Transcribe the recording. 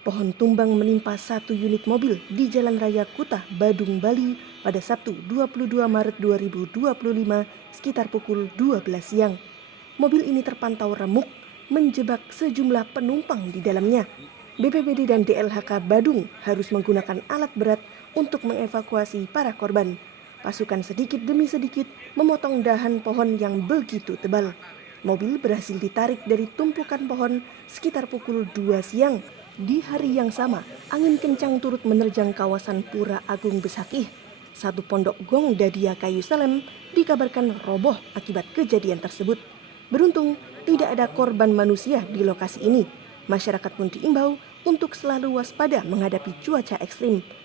Pohon tumbang menimpa satu unit mobil di Jalan Raya Kuta, Badung, Bali pada Sabtu 22 Maret 2025 sekitar pukul 12 siang. Mobil ini terpantau remuk, menjebak sejumlah penumpang di dalamnya. BPBD dan DLHK Badung harus menggunakan alat berat untuk mengevakuasi para korban. Pasukan sedikit demi sedikit memotong dahan pohon yang begitu tebal. Mobil berhasil ditarik dari tumpukan pohon sekitar pukul 2 siang. Di hari yang sama, angin kencang turut menerjang kawasan Pura Agung Besakih. Satu pondok gong Dadia Kayu Salem dikabarkan roboh akibat kejadian tersebut. Beruntung, tidak ada korban manusia di lokasi ini. Masyarakat pun diimbau untuk selalu waspada menghadapi cuaca ekstrim.